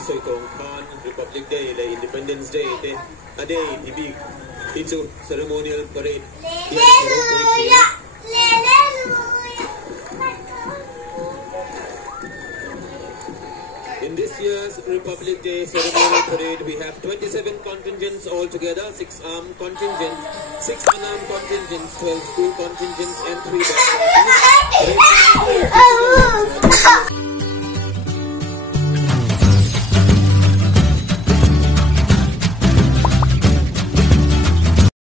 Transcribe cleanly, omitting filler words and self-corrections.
So itong Republic Day, Independence Day, ade ibig ito ceremonial parade. In this year's Republic Day ceremonial parade, we have 27 contingents altogether, 6 armed contingents, 6 unarmed contingents, 12 school contingents, and 3 bus contingents.